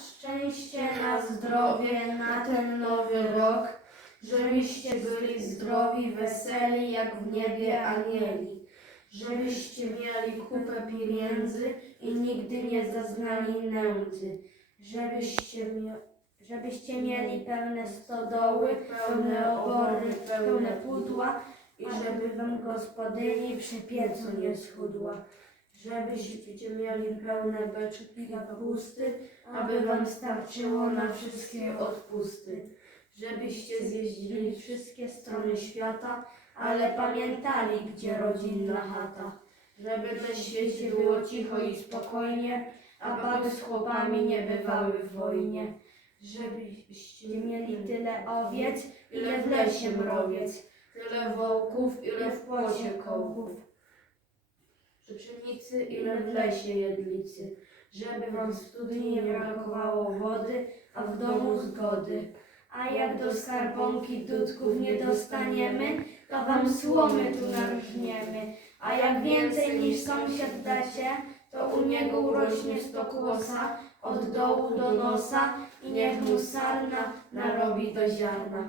szczęście, na zdrowie, na ten nowy rok, żebyście byli zdrowi, weseli, jak w niebie anieli, żebyście mieli kupę pieniędzy i nigdy nie zaznali nędzy, żebyście, mia- żebyście mieli pełne stodoły, pełne obory, pełne pudła i żeby wam gospodyni przy piecu nie schudła. Żebyście mieli pełne beczki kapusty, aby wam starczyło na wszystkie odpusty. Żebyście zjeździli wszystkie strony świata, ale pamiętali, gdzie rodzinna chata. Żeby na świecie było cicho i spokojnie, a baby z chłopami nie bywały w wojnie. Żebyście mieli tyle owiec, ile w lesie mrowiec, tyle wołków, ile w płocie kołków. Przy pszenicy, ile w lesie jedlicy, żeby wam w studni nie brakowało wody, a w domu zgody. A jak do skarbonki dudków nie dostaniemy, to wam słomy tu naróżniemy. A jak więcej niż sąsiad dacie, to u niego urośnie sto kłosa, od dołu do nosa i niech mu sarna narobi do ziarna.